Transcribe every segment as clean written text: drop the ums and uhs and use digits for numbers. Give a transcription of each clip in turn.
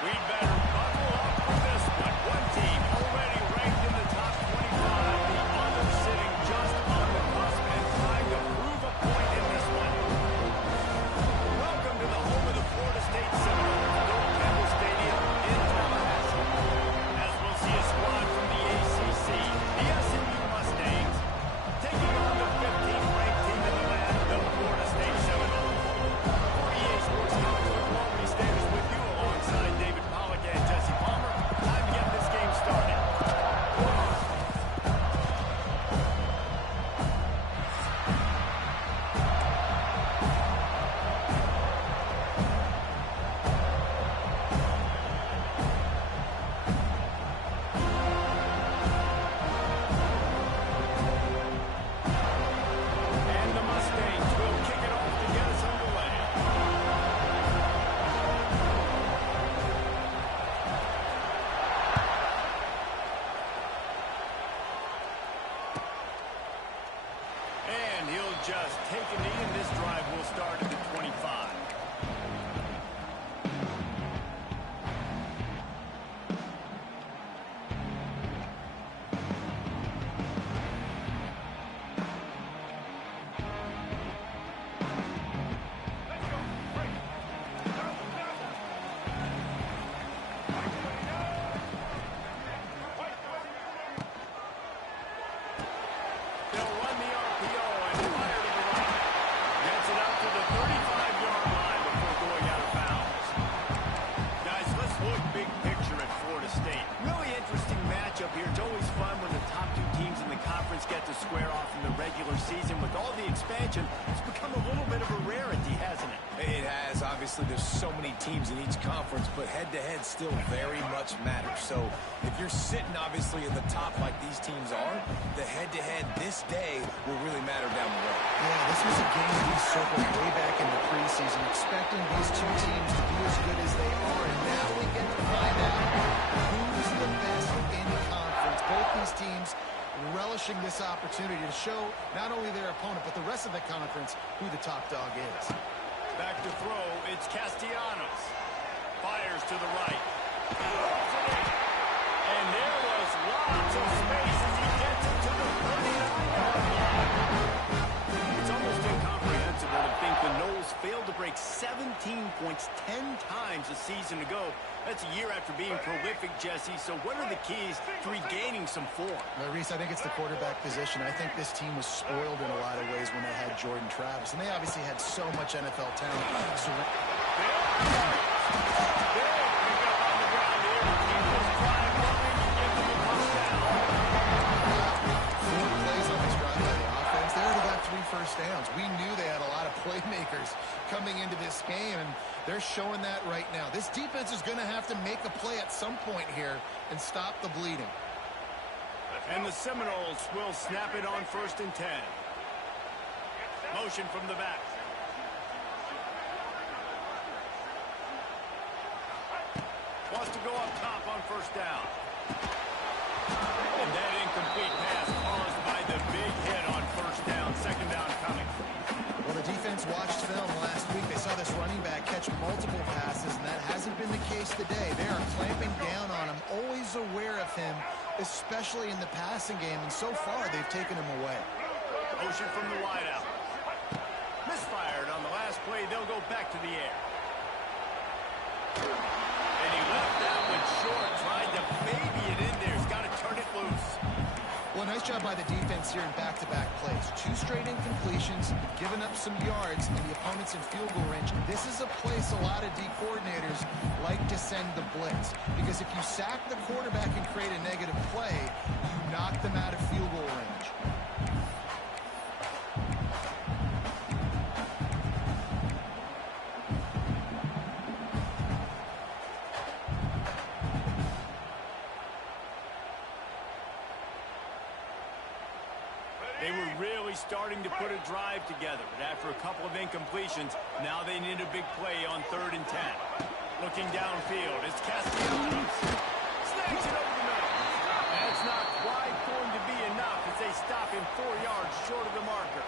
We'd better buckle up for this one. One team already ranked in the top 25. The other sitting just on the cusp and trying to prove a point in this one. Welcome to the home of the Florida State Seminoles, Bill Campbell Stadium in Tallahassee. As we'll see a squad from the ACC, the SMU Mustangs, taking on the 15th ranked team in the land, the Florida State Seminoles. For EA Sports College Football, we stay with you alongside David Pollack and Jesse Palmer. Time to get this game started. And the Mustangs will kick it off to get us underway. And he'll just take a knee, and this drive will start at the 25. They'll run the RPO and fire to the right. Gets it up to the 35-yard line before going out of bounds. Guys, let's look big picture at Florida State. Really interesting matchup here. It's always fun when the top two teams in the conference get to square off in the regular season. With all the expansion, it's become a little bit of a rarity, hasn't it? It has. Obviously, there's so many teams in each conference, but head-to-head still very much matters. So if you're sitting, obviously, at the top like these teams are, the head-to-head this day will really matter down the road. Yeah, this was a game we circled way back in the preseason, expecting these two teams to be as good as they are, and now we get to find out who's the best in conference. Both these teams relishing this opportunity to show not only their opponent, but the rest of the conference who the top dog is. Back to throw, it's Castellanos. Fires to the right. And there was lots of space as he gets it to the 39-yard line. It's almost incomprehensible to think the Noles failed to break 17 points 10 times a season ago. That's a year after being prolific, Jesse. So what are the keys to regaining some form? Well, Reese, I think it's the quarterback position. I think this team was spoiled in a lot of ways when they had Jordan Travis, and they obviously had so much NFL talent. So first downs. We knew they had a lot of playmakers coming into this game, and they're showing that right now. This defense is going to have to make a play at some point here and stop the bleeding. And the Seminoles will snap it on 1st and 10. Motion from the back. Wants to go up top on 1st down. And that incomplete pass caused by the big hit on 1st down. 2nd down coming. Well, the defense watched film last week. They saw this running back catch multiple passes, and that hasn't been the case today. They are clamping down on him, always aware of him, especially in the passing game, and so far they've taken him away. Motion from the wideout. Misfired on the last play. They'll go back to the air. And he left that one short, tried to baby it in there. He's got to turn it loose. Well, nice job by the defense here in back-to-back plays. 2 straight incompletions, giving up some yards, and the opponent's in field goal range. This is a place a lot of D coordinators like to send the blitz, because if you sack the quarterback and create a negative play, you knock them out of field goal range. They were really starting to put a drive together, but after a couple of incompletions, now they need a big play on 3rd and 10. Looking downfield, it's Castellanos. Snags it over the middle. That's not quite going to be enough as they stop him 4 yards short of the marker.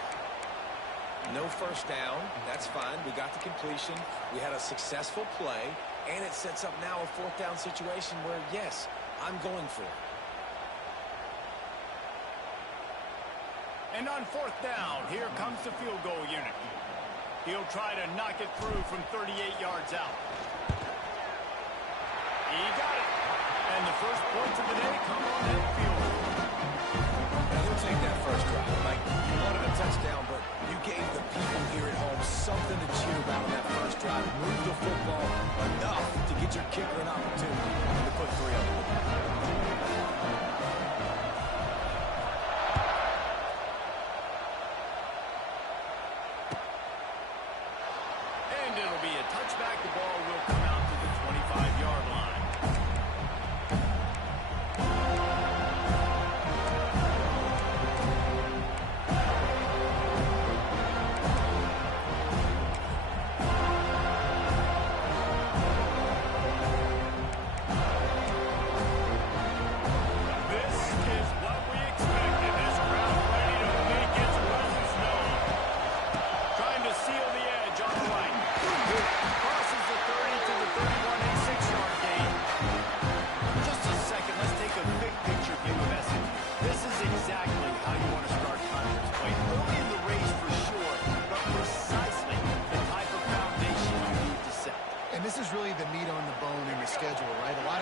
No first down. That's fine. We got the completion. We had a successful play, and it sets up now a fourth down situation where, yes, I'm going for it. And on fourth down, here comes the field goal unit. He'll try to knock it through from 38 yards out. He got it. And the first points of the day come on that field goal. Now, he'll take that first drive. Like, you wanted a touchdown, but you gave the people here at home something to cheer about on that first drive. Move the football enough to get your kicker an opportunity to put 3 on the board. And it'll be a touchback. The ball will come out to the 25-yard line.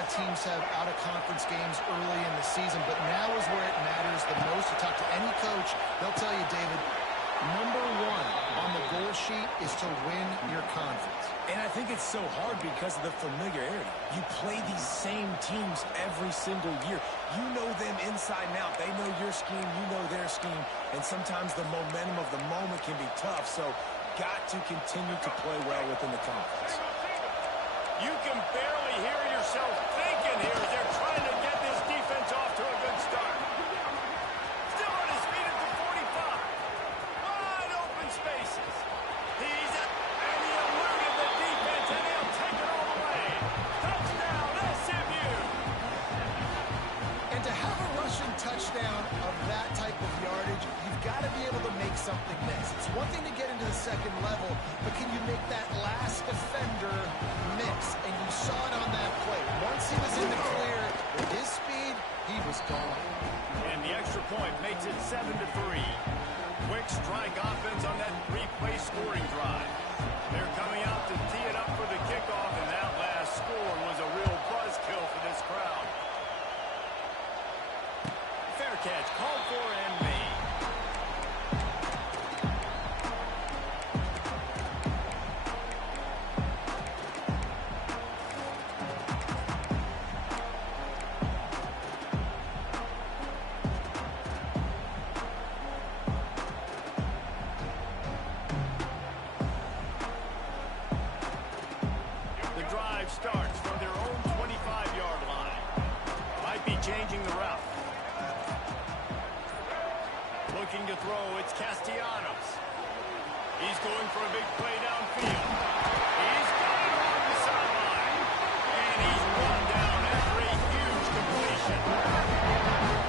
Teams have out-of-conference games early in the season, but now is where it matters the most. You talk to any coach, they'll tell you, David, number 1 on the goal sheet is to win your conference. And I think it's so hard because of the familiarity. You play these same teams every single year. You know them inside and out. They know your scheme, you know their scheme, and sometimes the momentum of the moment can be tough, so got to continue to play well within the conference. You can barely hear yourself thinking here as they're trying to get this defense off to a good start. Still on his feet at the 45. Wide open spaces. He's at, and he eluded the defense, and he'll take it all the way. Touchdown, SMU. And to have a rushing touchdown of that type of yardage, you've got to be able to make something miss. It's one thing to get into the second level, but can you make that last defender miss? And you saw it on that play. Once he was in the clear, with his speed, he was gone. And the extra point makes it 7-3. Quick strike offense on that 3-play scoring drive. They're coming out to tee it up for the kickoff, and that last score was a real buzzkill for this crowd. Fair catch, called for and made. Starts from their own 25-yard line. Might be changing the route. Looking to throw, it's Castellanos. He's going for a big play downfield. He's got it on the sideline. And he's run down after a huge completion.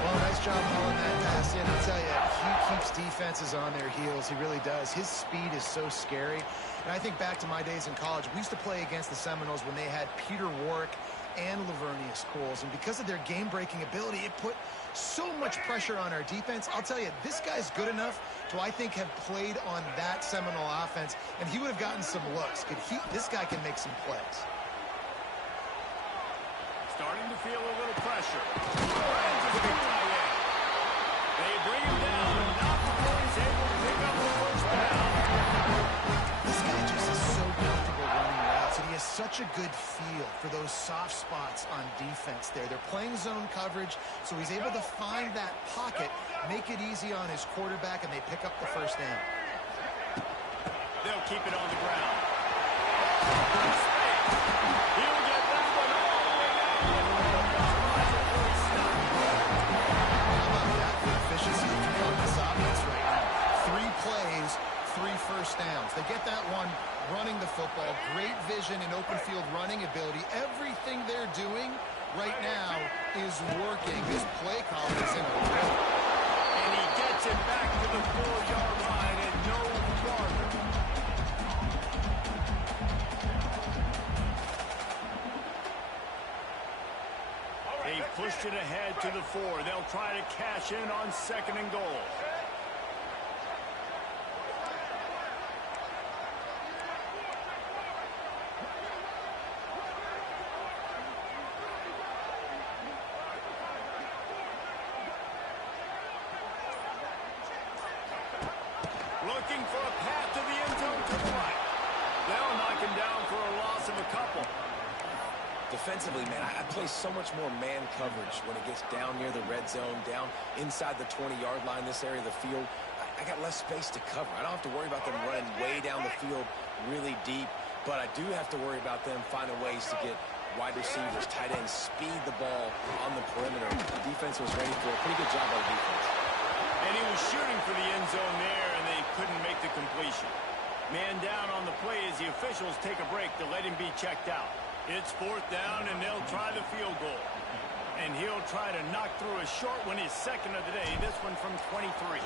Well, nice job hauling that pass in. I'll tell you, he keeps defenses on their heels. He really does. His speed is so scary. And I think back to my days in college, we used to play against the Seminoles when they had Peter Warwick and Lavernius Coles. And because of their game-breaking ability, it put so much pressure on our defense. I'll tell you, this guy's good enough to, I think, have played on that Seminole offense, and he would have gotten some looks. This guy can make some plays. Starting to feel a little pressure. They bring him down, and not before he's able to pick up the first down. This guy just is so comfortable running routes, and he has such a good feel for those soft spots on defense there. They're playing zone coverage, so he's able to find that pocket, make it easy on his quarterback, and they pick up the first down. They'll keep it on the ground. He'll get that one all the way down to the 5-yard line before he's stopped. How about that for efficiency on this offense right now? 3 plays, 3 first downs. They get that one running the football. Great vision and open field running ability. Everything they're doing right now is working. His play call is in a row. And he gets it back to the 4-yard line and no mark pushed it ahead to the 4. They'll try to cash in on 2nd and goal. Looking for a path to the end zone to the right. They'll knock him down for a loss of a couple. Defensively, man, I play so much more man coverage when it gets down near the red zone, down inside the 20-yard line, this area of the field. I got less space to cover. I don't have to worry about them running way down the field really deep, but I do have to worry about them finding ways to get wide receivers, tight ends, speed the ball on the perimeter. The defense was ready for a pretty good job by the defense. And he was shooting for the end zone there, and they couldn't make the completion. Man down on the play as the officials take a break to let him be checked out. It's 4th down, and they'll try the field goal. And he'll try to knock through a short one, his 2nd of the day, this one from 23.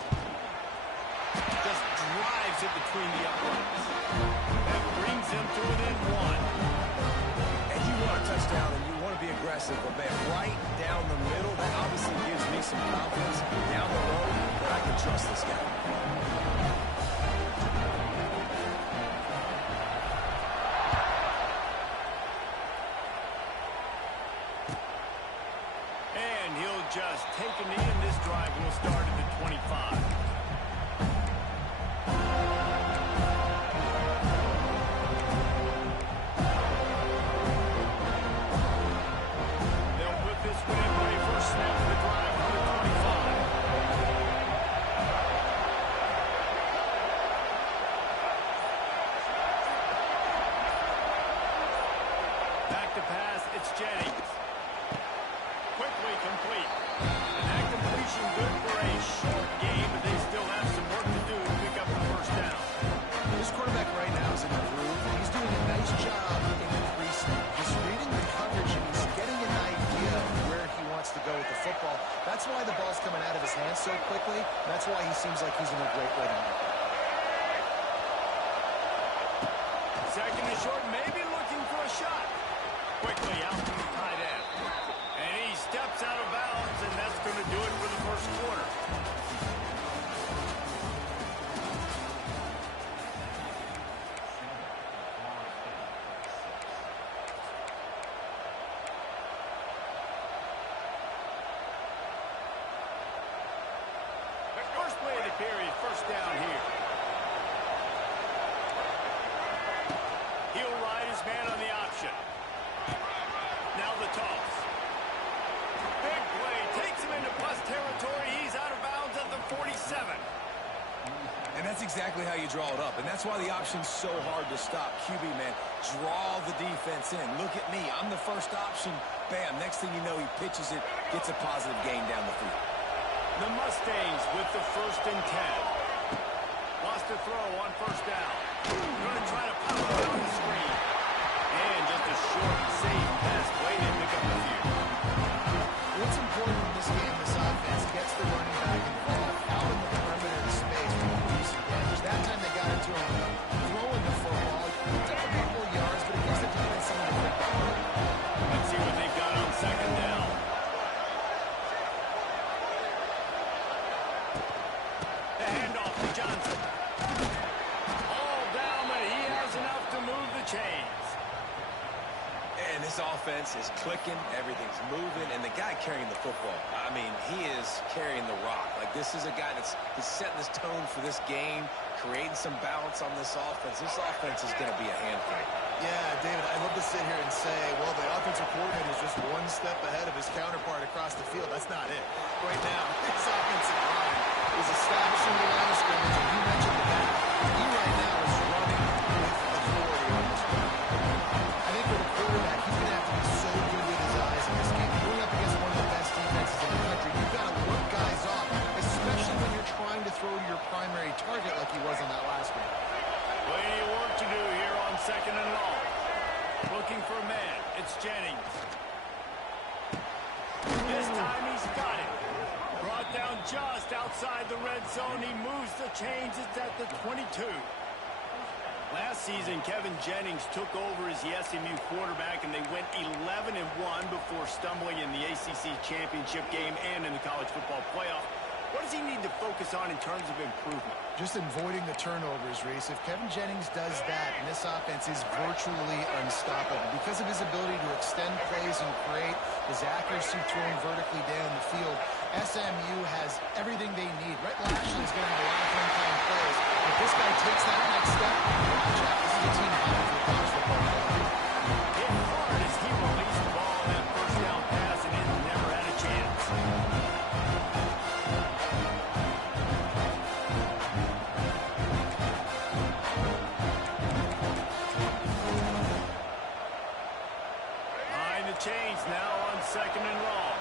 Just drives it between the uprights. That brings him to within 1. And you want a touchdown, and you want to be aggressive, but man, right down the middle, that obviously gives me some confidence down the road that I can trust this guy. And he'll just take a knee, and this drive will start at the 25. They'll put this one in play for a snap of the drive on the 25. Back to pass, it's Jennings. Quickly complete. And that completion good for a short game, but they still have some work to do to pick up the 1st down. This quarterback right now is in a groove. He's doing a nice job in increasing. He's reading the coverage, and he's getting an idea of where he wants to go with the football. That's why the ball's coming out of his hands so quickly. That's why he seems like he's in a great way tonight. 2nd and short, maybe looking for a shot. Quickly out to the tight end. And he steps out of bounds, and that's going to do it for the 1st quarter. The first play of the period, 1st down here. He'll ride his man on the option. Now the toss. Big play. Takes him into plus territory. He's out of bounds at the 47. And that's exactly how you draw it up. And that's why the option's so hard to stop. QB, man, draw the defense in. Look at me. I'm the first option. Bam. Next thing you know, he pitches it, gets a positive gain down the field. The Mustangs with the 1st and 10. Lost a throw on 1st down. Going to try to pop it on the screen. And just a short, safe pass play to pick up the few. What's important in this game, this offense gets the running back involved out in the perimeter of space to do some damage. That time they got into him throwing the football. It took a couple of yards, but it gives the defense something to pick up. Let's see what they've got on 2nd down. The handoff to Johnson. All down, but he has enough to move the chains. And this offense is clicking, everything's moving, and the guy carrying the football, I mean, he is carrying the rock. Like, this is a guy that's setting this tone for this game, creating some balance on this offense. This offense is going to be a handful. Yeah, David, I'd love to sit here and say, well, the offensive coordinator is just one step ahead of his counterpart across the field. That's not it. Right now, his offensive line is establishing the line of scrimmage, and you mentioned that. He right now is running with authority on this one. I think for the quarterback, he's going to have to be so good with his eyes in this game. Going up against one of the best defenses in the country, you've got to work guys off, especially when you're trying to throw to your primary target like he was on that last one. Plenty of work to do here on 2nd and long. Looking for a man. It's Jennings. This time he's got it. Brought down just outside the red zone. He moves the chains. It's at the 22. Last season, Kevin Jennings took over as the SMU quarterback, and they went 11-1 before stumbling in the ACC championship game and in the college football playoff. What does he need to focus on in terms of improvement? Just avoiding the turnovers, Reese. If Kevin Jennings does that, and this offense is virtually unstoppable because of his ability to extend plays and create his accuracy throwing vertically down the field, SMU has everything they need. Rhett Lashley's going to have a lot of fun playing plays. If this guy takes that next step, watch out. This is a team fighting for the college football playoff. Hit hard as he released the ball on that first down pass, and it never had a chance. Behind the chains now on 2nd and long.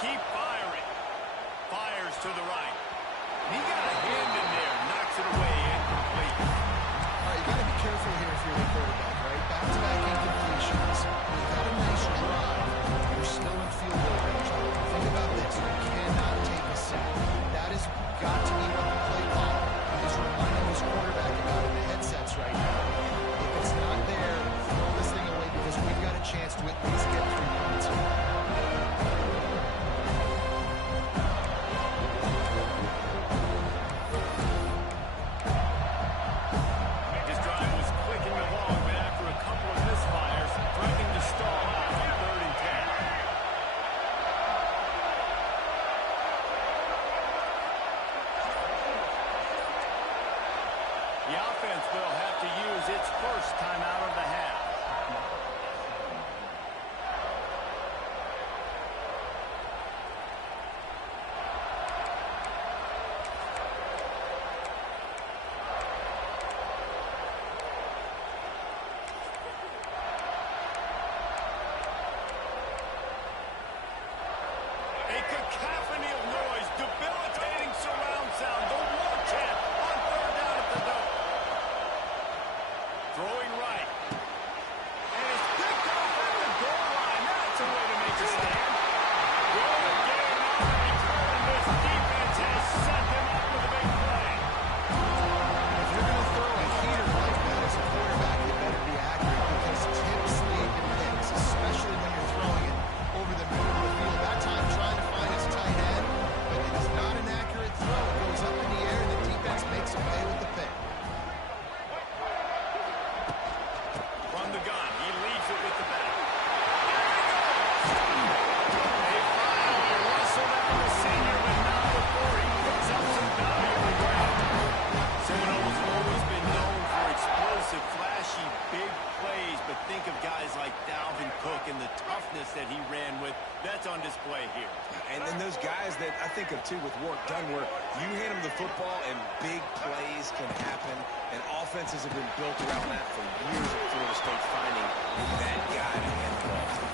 Keep firing. Fires to the right. He got a hand in there. Knocks it away. Incomplete. All right, you got to be careful here if you're the quarterback, right? Back-to-back incompletions. You've got a nice drive. You're still in field goal range. Think about this. You cannot take a sack. That has got to be what the play caller is reminding his quarterback about in the headsets right now. If it's not there, throw this thing away because we've got a chance to at least get 3 points here. The offense will have to use its first timeout of the half. A cacophony of noise, debilitating surround sound, the war chant on 3rd down at the Dome. Throwing right. And it's picked up at the goal line. That's a way to make a stand. Good game on the return. This defense has set them up with a big play. If you're going to throw a heater like that as a quarterback, you better be accurate because tips lead to picks, especially when you're throwing it over the middle of the field. That time trying to find his tight end, but it is not an accurate throw. It goes up in the air, and the defense makes a play with the pick. From the gun, he leaves it with the back. They finally rustle down the senior, but not before he picks up some valuable ground. Seminoles have always been known for explosive, flashy, big plays, but think of guys like Dalvin Cook and the toughness that he ran with. That's on display here. And then those guys that I think of, too, with Warren Dunn, where you hand them the football and big plays can happen, and offenses have been built around that for years at Florida State, finding that guy to hand the ball to.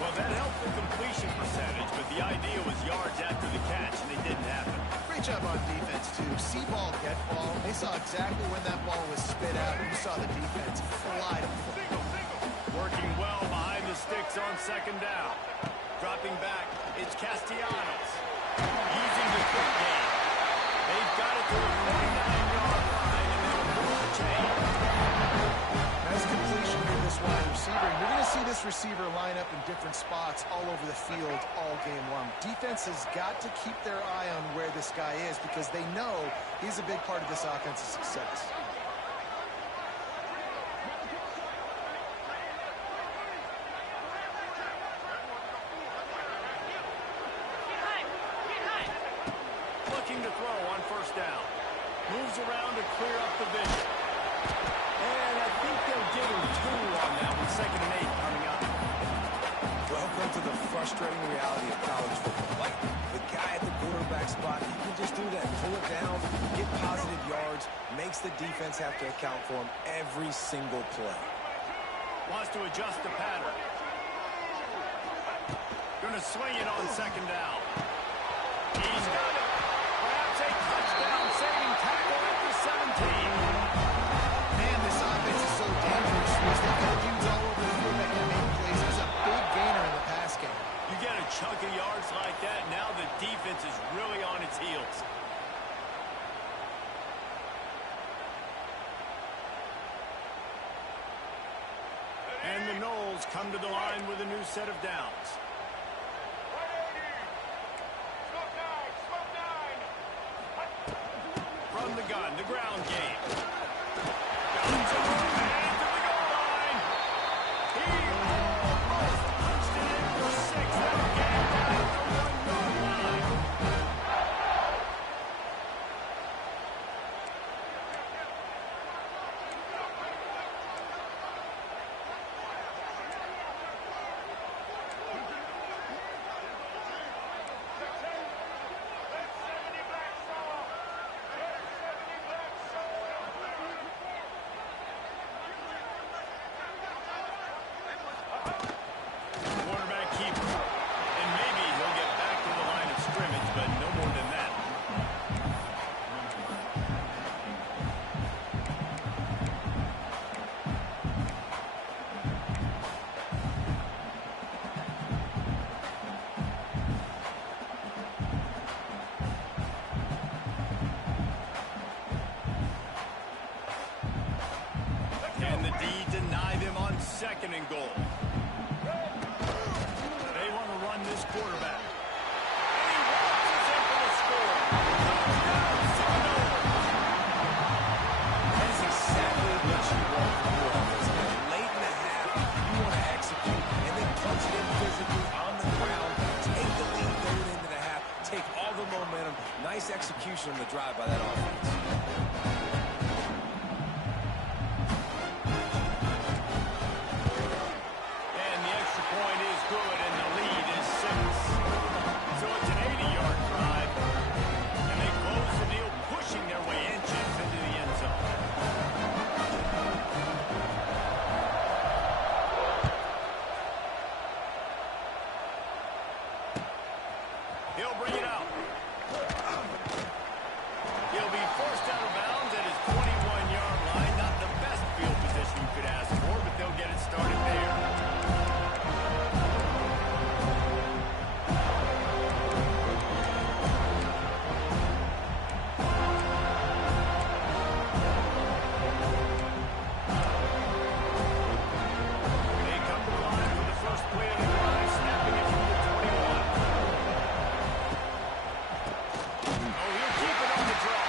Well, that helped the completion percentage, but the idea was yards after the catch, and it didn't happen. Great job on defense, too. See ball, get ball. They saw exactly when that ball was spit out. You saw the defense fly to the football. Working well behind the sticks on 2nd down. Dropping back, it's Castellanos. Using the quick game. They've got it to a 49-yard line, and they'll move the chain. Nice completion to this wide receiver. You're going to see this receiver line up in different spots all over the field all game long. Defense has got to keep their eye on where this guy is because they know he's a big part of this offense's success. Looking to throw on 1st down. Moves around to clear up the vision. And I think they'll give him 2 on that with 2nd and 8 coming up. Welcome to the frustrating reality of college football. Like the guy at the quarterback spot, he can just do that. Pull it down, get positive yards, makes the defense have to account for him every single play. Wants to adjust the pattern. Going to swing it on 2nd down. He's got it. Perhaps a touchdown saving tackle at the 17. Man, this offense is so dangerous. They've got dudes all over the field that can make chunk of yards like that, now the defense is really on its heels. And the Knowles come to the line with a new set of downs. From the gun, the ground game. Guns over and to the goal line. He almost punched it in for 6. That'll get him down at the 1-yard line. Quarterback keeper. And maybe he'll get back to the line of scrimmage, but no more than that. Can the D deny them on 2nd and goal? They want to run this quarterback. And he walks us in for the score. Touchdown, Seminoles. That is exactly what you want from your offense. Late in the half, you want to execute and then punch it in physically on the ground. Take the lead going into the half. Take all the momentum. Nice execution on the drive by that offense. And the extra point is good, and the lead is 6. So it's an 80-yard drive, and they close the deal, pushing their way inches into the end zone. He'll bring it out. He'll be forced out of bounds at his 21-yard line. Not the best field position you could ask for, but they'll get it started there. They come to the line for the first play of the drive, snapping it from the 21. Oh, he'll keep it on the draw.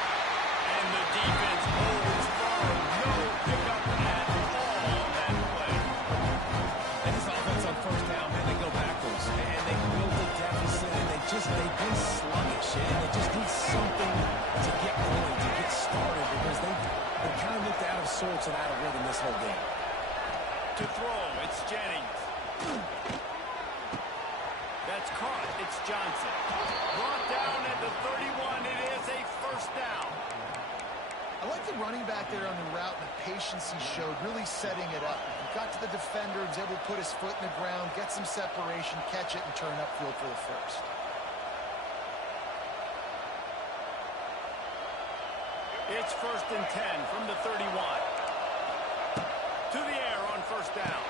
And the defense holds firm. No pickup at all on that play. And this offense on 1st down, man, they go backwards. And they built a deficit, and they've been sluggish. And they just need something to get going, to get started, because they kind of looked out of sorts and out of rhythm this whole game. To throw, it's Jennings. That's caught. It's Johnson. Brought down at the 31. It is a 1st down. I like the running back there on the route and the patience he showed, really setting it up. He got to the defender, was able to put his foot in the ground, get some separation, catch it, and turn upfield for the 1st. It's 1st and 10 from the 31. To the air on 1st down.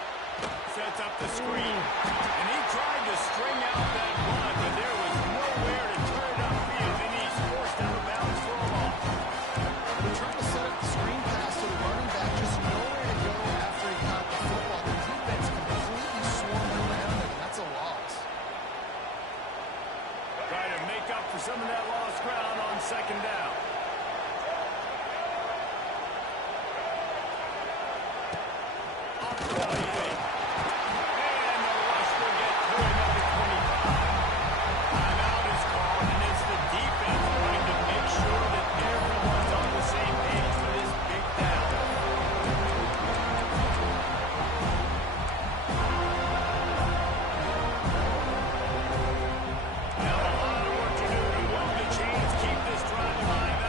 Sets up the screen. And he tried to string out that run, but there was nowhere to turn it upfield, and he's forced out of bounds for a loss. They're trying to set up the screen pass to the running back, just nowhere to go after he caught the football. The defense completely swarmed around him, and that's a loss. Try to make up for some of that lost ground on 2nd down. Off the ball, you think. And the rush will get to him at the 25. Timeout is called, and it's the defense trying to make sure that everyone's on the same page for this big down. Now a lot of work to do to move the chains, keep this drive alive,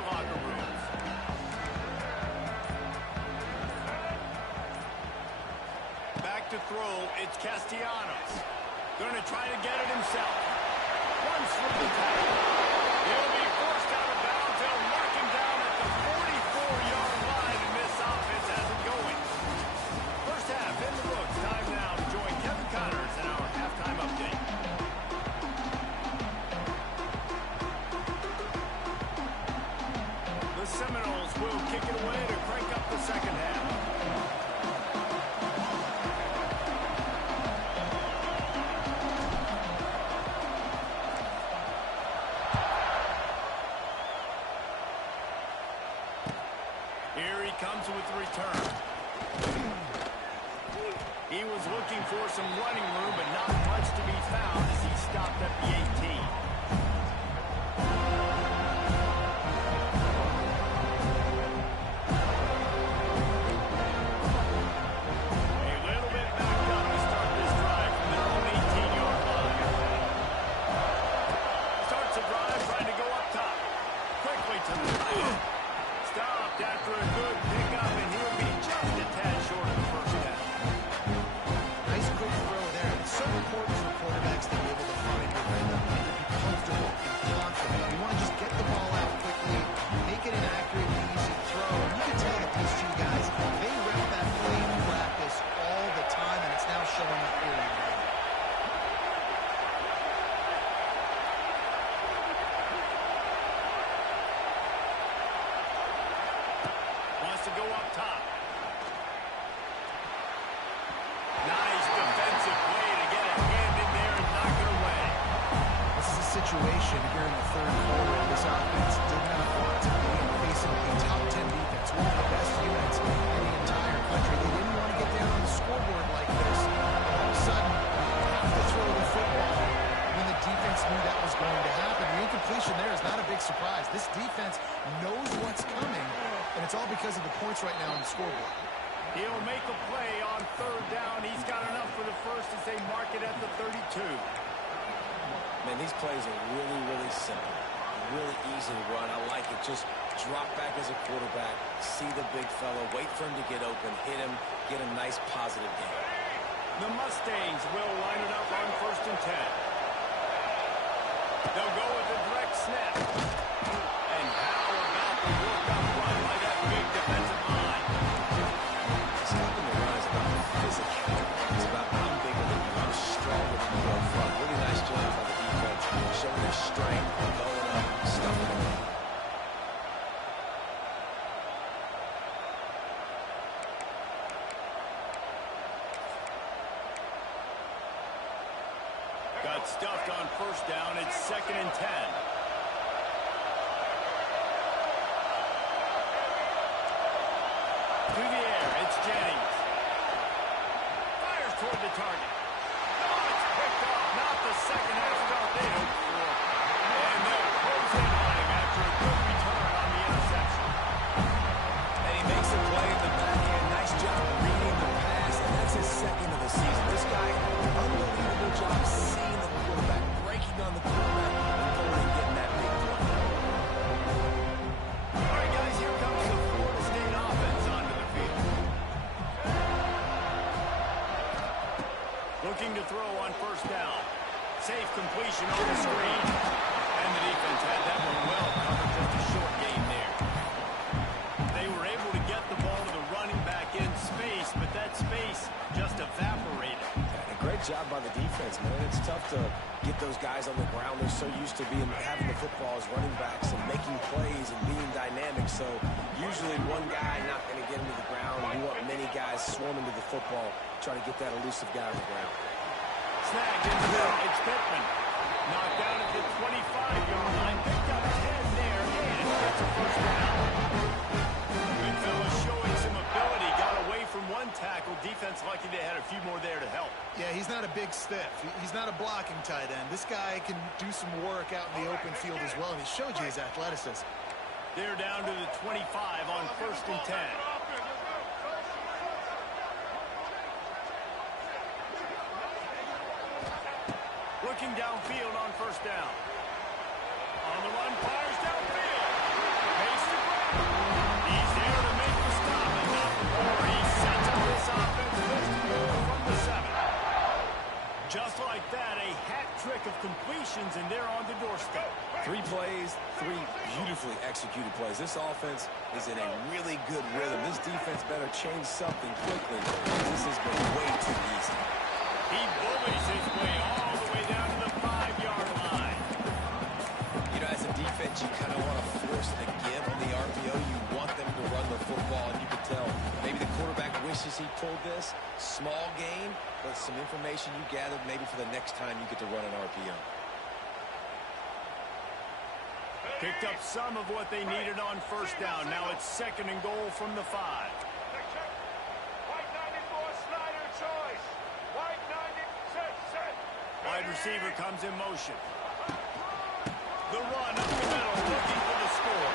the locker rooms. Back to throw, it's Castellanos. Going to try to get it himself. Runs through the tackle. He'll be forced out of bounds. They'll mark him down at the 44-yard line, and this offense has it going. First half in the books. Time now to join Kevin Connors in our halftime update. The Seminoles will kick it away to crank up the second half. Here he comes with the return. He was looking for some running room, but not much to be found as he stopped at the 18. A little bit backed up to start this drive from their own 18-yard line. Starts the drive trying to go up top. Quickly to the right. Stopped after a good pickup, and he'll be just a tad short of the first down. Nice quick throw there. It's so important for quarterbacks to be able to find your rhythm and to be comfortable and confident. You want to just get the ball out quickly, make it an accurate, easy throw. And you can tell that these two guys, they rep that play in practice all the time, and it's now showing up here in the game. Wants to go up top. Nice defensive play to get a hand in there and knock it away. This is a situation here in the third quarter where this offense did not want to be facing a top 10 defense, one of the best units in the entire country. They didn't want to get down on the scoreboard like this. All of a sudden, have to throw the football when the defense knew that was going to happen. The incompletion there is not a big surprise. This defense knows what's coming, and it's all because of the points right now on the scoreboard. He'll make a play on third down. He's got enough for the first as they mark it at the 32. Man, these plays are really, really simple. Really easy to run. I like it. Just drop back as a quarterback, see the big fella, wait for him to get open, hit him, get a nice positive game. The Mustangs will line it up on 1st and 10. They'll go with a direct snap. And how about the work up front by that big defensive line? Stopping the run is about physicality. It's about I'm bigger than you, I'm stronger than you up front. Really nice job by the defense, showing their strength, going up, stuffing them. Got stuffed on 1st down. It's 2nd and 10. To the air, it's Jennings. Fires toward the target. Oh, it's picked off. Not the second half start they hoped for. And they'll close in on him after a good return on the interception. And he makes a play in the backhand. Nice job reading the pass, and that's his 2nd of the season. This guy, unbelievable job seeing the quarterback, breaking on the quarterback, and going and getting that big play. All right, guys, here comes the Florida State offense onto the field. Looking to throw on 1st down. Safe completion on the screen. And the defense had that one well covered, just a short gain there. They were able to get the ball to the running back in space, but that space just evaporated. And a great job by the defense, man. It's tough to get those guys on the ground. They're so used to having the football as running backs and making plays and being dynamic. So usually one guy not going to get into the ground. You want many guys swarming to the football, try to get that elusive guy on the ground. Snagged in the middle. It's Pittman. Knocked down at the 25-yard line. Picked up 10 there and gets a 1st down. Good fellow showing some ability. Got away from one tackle. Defense lucky they had a few more there to help. Yeah, he's not a big stiff. He's not a blocking tight end. This guy can do some work out in the open field as well, and he showed you his athleticism. They're down to the 25 on 1st and 10. Looking downfield on 1st down. On the run, fires downfield. They streak of completions, and they're on the doorstep. 3 plays, 3 beautifully executed plays. This offense is in a really good rhythm. This defense better change something quickly. This has been way too easy. He bullies his way all the way down to the 5-yard line. You know, as a defense, you kind of want to force the give on the RPO. You want them to run the football, and you can tell maybe the quarterback wishes he pulled this. Small game, but some information you gathered maybe for the next time you get to run an RPO. Picked up some of what they needed on first down. Now it's 2nd and goal from the 5. Wide receiver comes in motion. The run up the middle, looking for the score.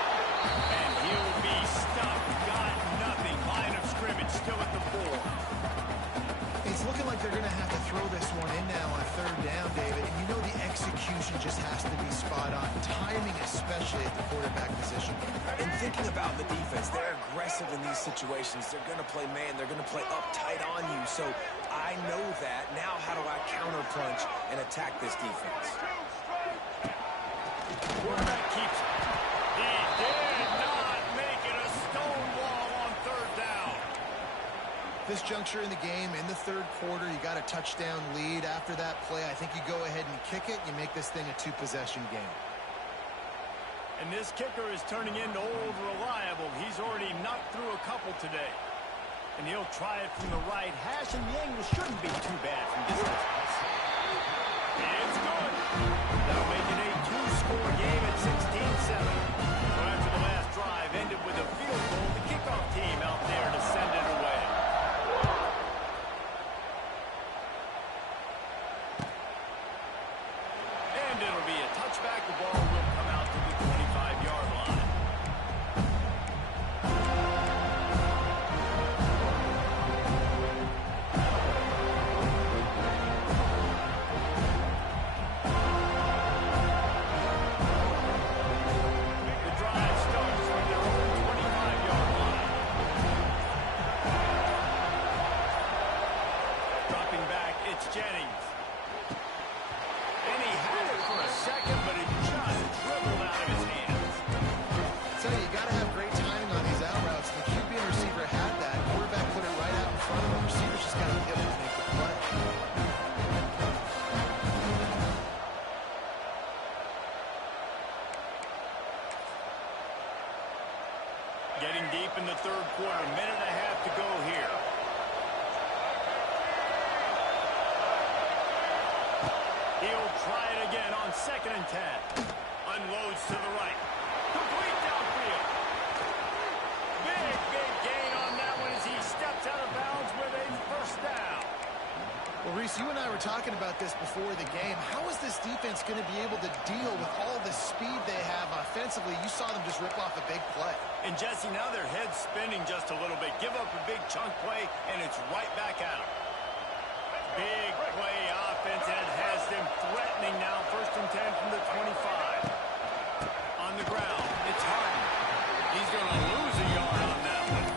And he'll be stuffed. Got nothing. Line of scrimmage still at the 4. It's looking like they're going to have to throw this one in now on 3rd down, David. And you know the execution just has to be spot on. Timing, especially at the quarterback position. And thinking about the defense, they're aggressive in these situations. They're going to play man. They're going to play up tight on you. So I know that. Now how do I counterpunch and attack this defense? Quarterback keeps it. He did not make it a stone wall on 3rd down. This juncture in the game, in the 3rd quarter, you got a touchdown lead. After that play, I think you go ahead and kick it. You make this thing a 2-possession game. And this kicker is turning into old reliable. He's already knocked through a couple today. And he'll try it from the right hash, and the angle shouldn't be too bad from this distance. It's good. That'll make it a 2-score game at 16-7. So after the last drive ended with a field goal, the kickoff team out there to send it away. And it'll be a touchback. The ball will come out to the 25-yard line. Getting deep in the 3rd quarter, minute and a half to go here. He'll try it again on 2nd and 10. Unloads to the right. Complete downfield. Big gain on that one as he steps out of bounds with a 1st down. Well, Reese, you and I were talking about this before the game. How is this defense going to be able to deal with all the speed they have offensively? You saw them just rip off a big play. And, Jesse, now their head's spinning just a little bit. Give up a big chunk play, and it's right back at them. Big play offense, and it has them threatening now. 1st and 10 from the 25. On the ground, it's Harden. He's going to lose a yard on that one.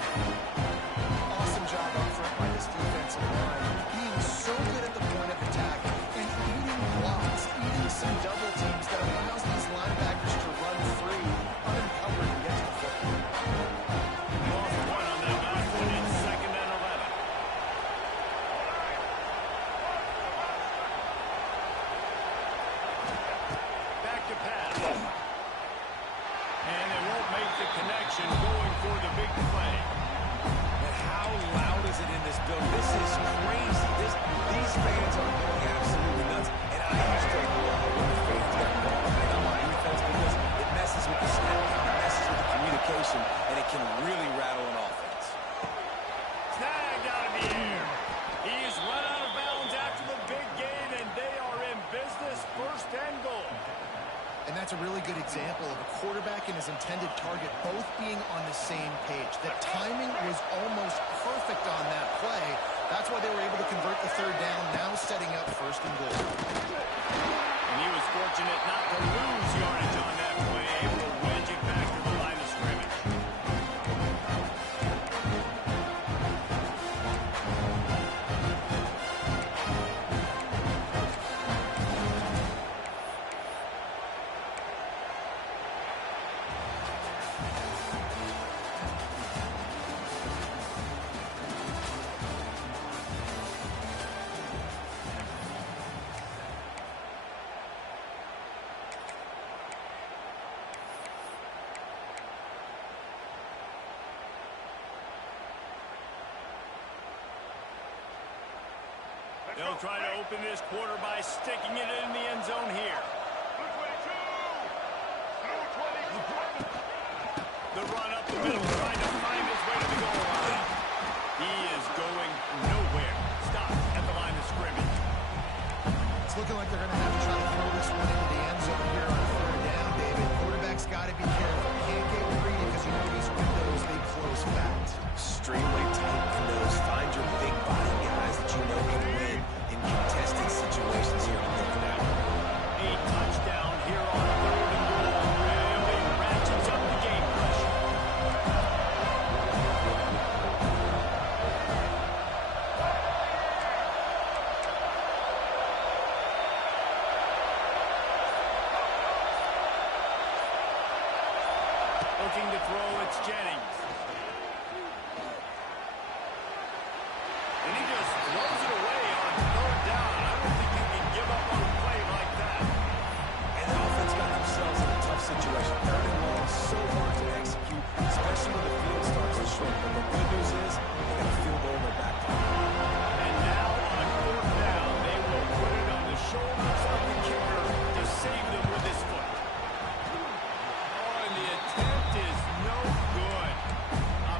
Awesome job up front by this defensive line. Being so good at the point of attack and eating blocks, eating some double teams that allows these linebackers to run free, unencumbered, and get to the football. Lost one on that last one. It's 2nd and 11. Back to pass. And they won't make the connection going for the big play. And how loud is it in this building? This is crazy. These fans are going absolutely nuts. And I used to love when the fans got involved on my defense because it messes with the snap count, it messes with the communication, and it can really rattle an offense. Snagged out of the air. He's run out of bounds after the big gain, and they are in business. 1st and goal. And that's a really good example of a quarterback and his intended target both being on the same page. The timing was almost perfect on that play. That's why they were able to convert the 3rd down, now setting up 1st and goal. And he was fortunate not to lose yardage on that play, able to wedge it back to the line of scrimmage. They'll try to open this quarter by sticking it in the end zone here. The run up the middle, trying to find his way to the goal line. He is going nowhere. Stop at the line of scrimmage. It's looking like they're going to have to try to throw this one into the end zone here on third down, David. Quarterback's got to be careful. Can't get greedy because you know these windows, they close fast. Extremely tight windows. Find your big body guys that you know can win in contested situations here on third down. A touchdown here on third and goal really ratchets up the game pressure. Looking to throw, it's Jennings. And he just throws it away on third down. I don't think you can give up on a play like that. And the offense got themselves in a tough situation. Third and long, so hard to execute, especially when the field starts to shrink. But the good news is they got a field goal in their back pocket. And now on fourth down, they will put it on the shoulders of the kicker to save them with his foot. Oh, and the attempt is no good.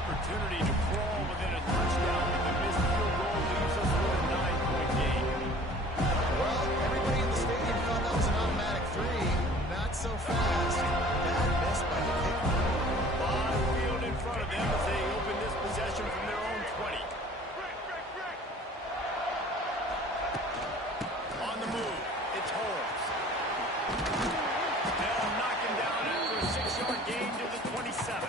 Opportunity to crawl within a touchdown, but the missed field goal leaves us with a 9-point game. Well, everybody in the stadium thought that was an automatic 3. Not so fast. Bad miss by the kicker. Bottom field in front of them as they open this possession from their own 20. On the move, it's Holmes. They'll knock him down after a 6-yard gain to the 27.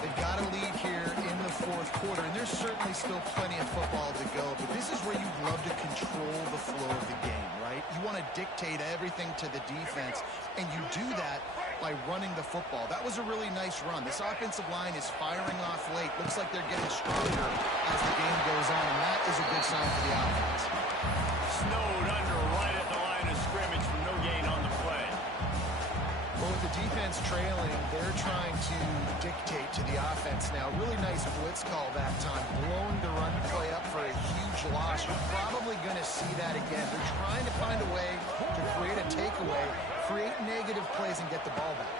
They've got a lead here in the fourth quarter, and there's certainly still plenty of football to go, but this is where you'd love to control the flow of the game, right? You want to dictate everything to the defense, and you do that by running the football. That was a really nice run. This offensive line is firing off late. Looks like they're getting stronger as the game goes on, and that is a good sign for the offense. Snowed under right at the line of scrimmage for no gain on the play. Well, with the defense trailing, they're trying to dictate to the offense now. Really nice blitz call that time, blowing the run play up for a huge loss. You're probably going to see that again. They're trying to find a way to create a takeaway, create negative plays, and get the ball back.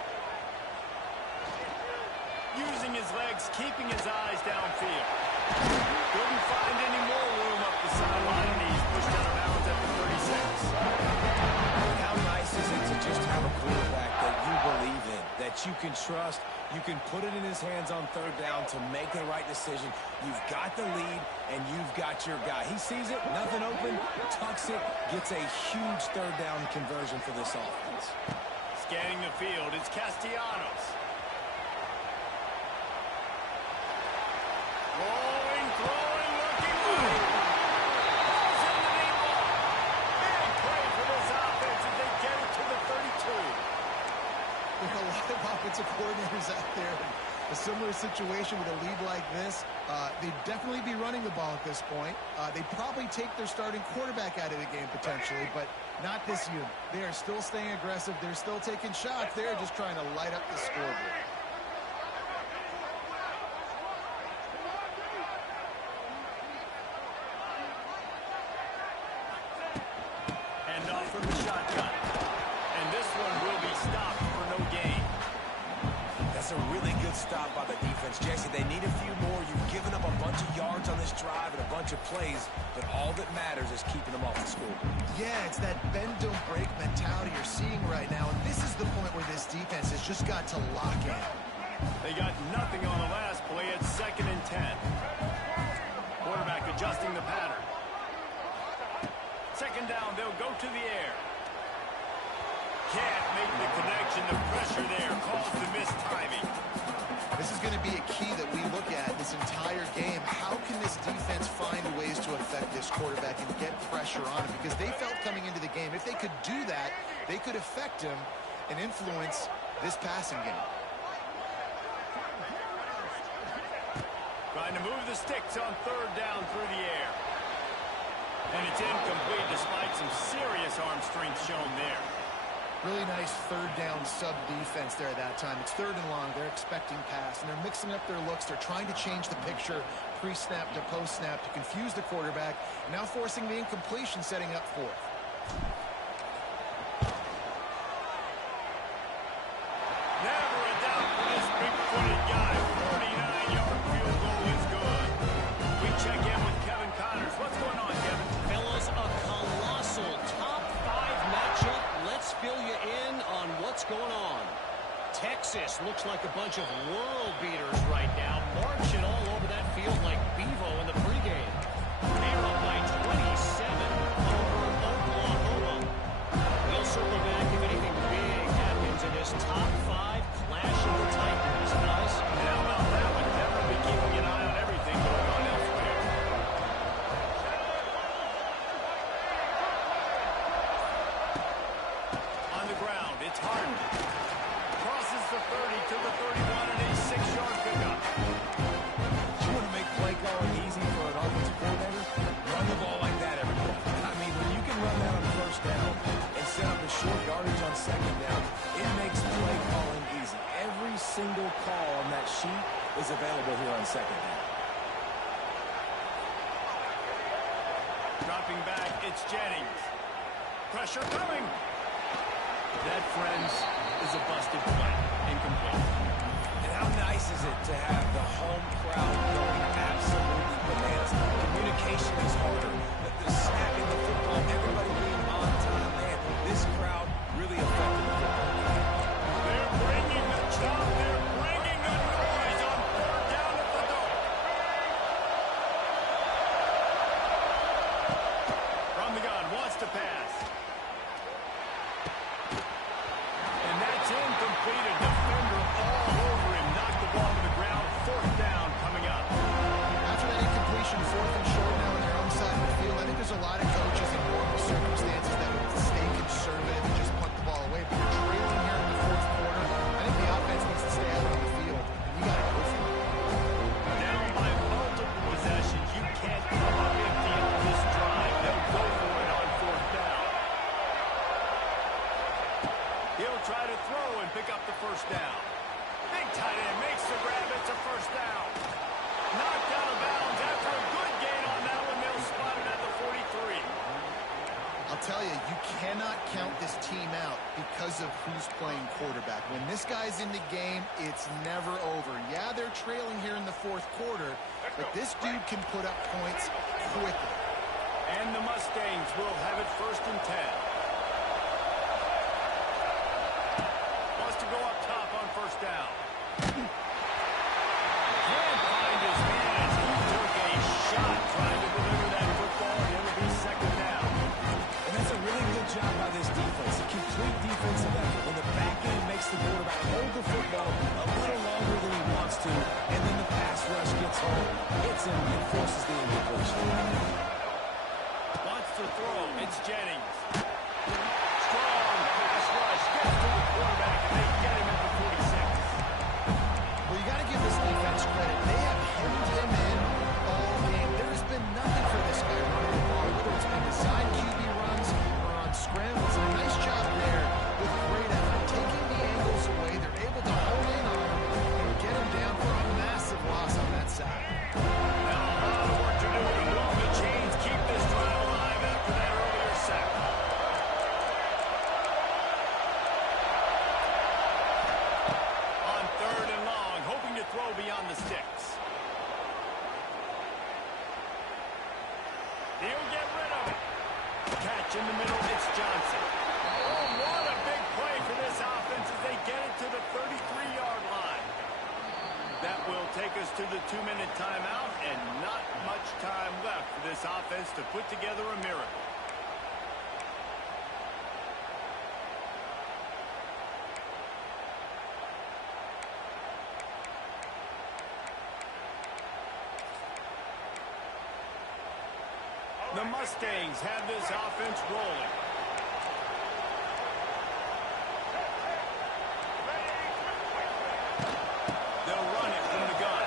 Using his legs, keeping his eyes downfield. Couldn't find any more room up the sideline, and he's pushed out of bounds at the 36. How nice is it to just have a quarterback that you believe in, that you can trust, you can put it in his hands on third down to make the right decision. You've got the lead, and you've got your guy. He sees it, nothing open, tucks it, gets a huge third down conversion for this offense. Scanning the field, it's Castellanos. Throwing, looking right. Falls in the deep ball. Big play for this offense as they get it to the 32. There are a lot of offensive coordinators out there. A similar situation with a lead like this. They'd definitely be running the ball at this point. They'd probably take their starting quarterback out of the game potentially, but not this unit. They are still staying aggressive. They're still taking shots. They're just trying to light up the scoreboard. Handoff from the shotgun. And this one will be stopped for no gain. That's a really good stop by the defense. Jesse, they need a few more. You've given up a bunch of yards on this drive and a bunch of plays, but all that matters is keeping them off the scoreboard. Yeah, it's that bend, don't break mentality you're seeing right now, and this is the point where this defense has just got to lock in. They got nothing on the last play at 2nd and 10. Quarterback adjusting the pattern. 2nd down, they'll go to the air. Can't make the connection. The pressure there caused the missed timing. This is going to be a key that we look at this entire game. How can this defense find ways to affect this quarterback and get pressure on him? Because they felt coming into the game, if they could do that, they could affect him and influence this passing game. Trying to move the sticks on 3rd down through the air. And it's incomplete despite some serious arm strength shown there. Really nice third down sub defense there at that time. It's third and long. They're expecting pass, and they're mixing up their looks. They're trying to change the picture pre-snap to post-snap to confuse the quarterback, now forcing the incompletion, setting up fourth. Never a doubt for this big-footed guy. 49-yard field goal is good. We check in with Kevin Connors. What's going on, Kevin? Fellas, a colossal top 5 matchup. Let's fill you in on what's going on. Texas looks like a bunch of world beaters right now, marching all over that field like Bevo in the pregame. They're up by 27 over Oklahoma. We'll circle back if anything big happens in this top 5 clash of the Titans, guys. And how about that one? Definitely keeping an eye on everything going on elsewhere. On the ground, it's Harden. Crosses the 30 to the 31 and a 6-yard pickup. You want to make play calling easy for an offensive coordinator? Run the ball like that every play. I mean, when you can run that on first down and set up a short yardage on second down, it makes play calling easy. Every single call on that sheet is available here on second down. Dropping back, it's Jennings. Pressure coming. That, friends, is a busted play. Incomplete. And how nice is it to have the home crowd going absolutely bananas? Communication is harder. The snapping the football, everybody being on time, man. This crowd really affected the football game. They're bringing the chop. They're bringing the noise on 4th down at the door. From the gun, wants to pass. And that's incomplete. A defender all over him. Knocked the ball to the ground. 4th down coming up. After that incompletion, fourth and short now on their own side of the field, I think there's a lot of coaches in normal circumstances that would stay conservative and just punt the ball away. But you're trailing here in the fourth quarter. I think the offense needs to stay out on the field. And you got to go for it. Down by multiple possessions. You can't come up empty on this drive. They'll go for it on 4th down. He'll try to throw and pick up the 1st down. Big tight end makes the grab. It's a 1st down. Knocked out of bounds after a good gain on that one. They'll spot it at the 43. I'll tell you, you cannot count this team out because of who's playing quarterback. When this guy's in the game, it's never over. Yeah, they're trailing here in the fourth quarter, but this dude can put up points quickly. And the Mustangs will have it 1st and 10. Wants to go up top on 1st down. Can't find his man as he took a shot trying to deliver that football, and it'll be 2nd down. And that's a really good job by this defense. A complete defensive effort. When the back end makes the quarterback hold the football a little longer than he wants to, and then the pass rush gets home, hits him and forces the incompletion. Wants to throw. It's Jennings. Strong pass rush. Gets to the quarterback, and they get him at the 46. Well, you got to give this defense credit. They have hemmed him in all game. There's been nothing for this guy running the ball, whether it's been design QB runs or on scrambles. And a nice job there with great effort. Taking the angles away, they're able to hone in on him and get him down for a massive loss on that side. Now a lot of work to do to move the chains, keep this drive alive after that earlier sack. On 3rd and long, hoping to throw beyond the sticks. He'll get rid of it. Catch in the middle, it's Johnson. Oh, what a big play for this offense as they get it to the 33-yard line. That will take us to the 2-minute timeout, and not much time left for this offense to put together a miracle. The Mustangs have this offense rolling. They'll run it from the gun.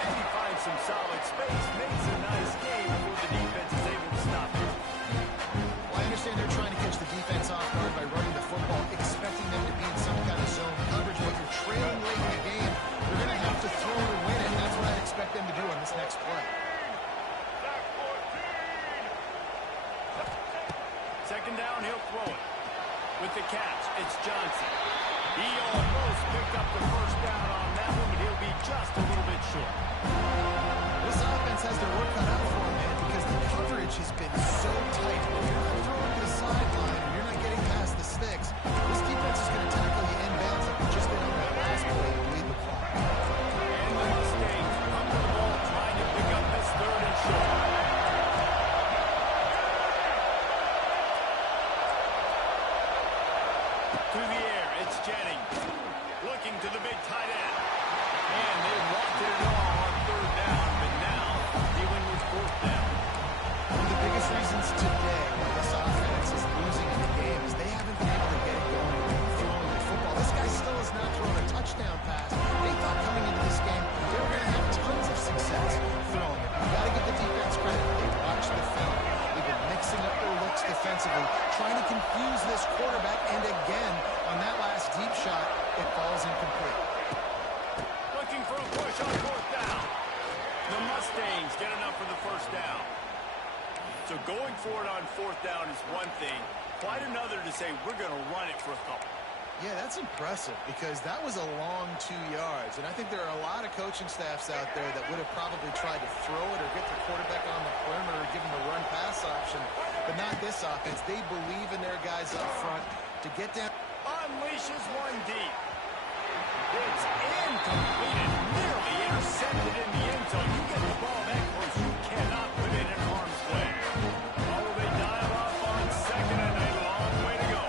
And he finds some solid space, makes a nice game before the defense is able to stop it. Well, I understand they're trying to catch the defense off guard by running the football. So going for it on fourth down is one thing. Quite another to say we're going to run it for a couple. Yeah, that's impressive because that was a long 2 yards. And I think there are a lot of coaching staffs out there that would have probably tried to throw it or get the quarterback on the perimeter or give him a run-pass option. But not this offense. They believe in their guys up front to get down. Unleashes one deep. It's incomplete. Nearly intercepted in the end zone. You get the ball that close, you cannot put it in harm's way. Oh, they dive up on second and a long way to go.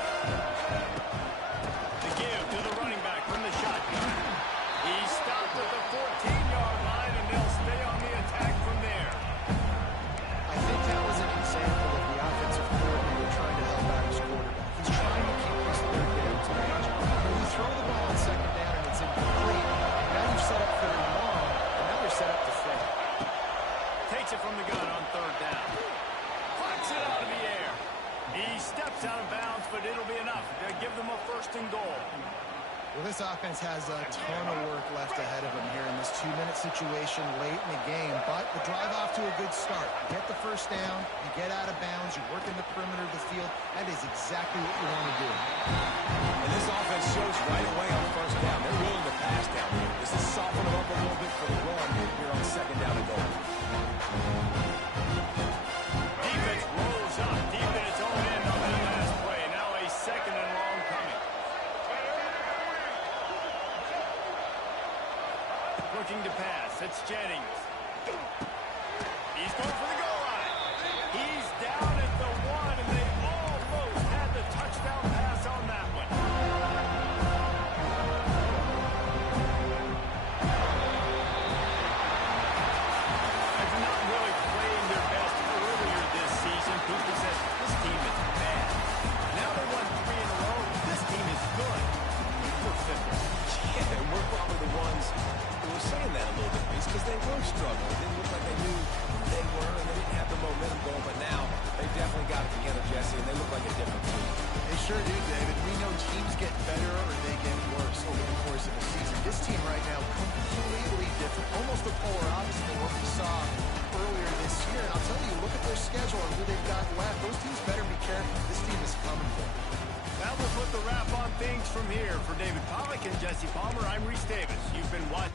The give to the running back from the shotgun. He stopped at the 14-yard line, and they'll stay on the attack from there. I think that was an example of the offensive coordinator trying to help out his quarterback. He's trying to keep this third down to match. When you throw the ball on second down and it's incomplete, now you've set up third and long, and now they're set up to fail. Takes it from the gun on third down. Plucks it out of the air. He steps out of bounds, but it'll be enough to give them a first and goal. Well, this offense has a ton of work left ahead of them here in this 2-minute situation late in the game, but the drive off to a good start. You get the first down, you get out of bounds, you work in the perimeter of the field. That is exactly what you want to do. And this offense shows right away on first down. They're willing to pass down here. This is soften them up a little bit for the run here on second down and goal. Defense rolls up deep in its own end on that last play. Now a second and long coming. Looking to pass. It's Jennings. He's going for the goal line. He's down at the 1, and they almost had the touchdown pass on that one. They're not really playing their best earlier this season. People said this team is bad. Now they won 3 in a row. This team is good. We're simple. Yeah, and we're probably the ones who were saying that a little bit. It's because they were struggling. It didn't look like they knew they were, and they didn't have the momentum going. But now they've definitely got it together, Jesse, and they look like a different team. They sure do, David. We know teams get better or they get worse over the course of the season. This team right now completely different, almost the polar opposite of what we saw earlier this year. And I'll tell you, look at their schedule and who they've got left. Those teams better be careful. This team is coming for them. That will put the wrap on things from here. For David Pollack and Jesse Palmer, I'm Reese Davis. You've been watching.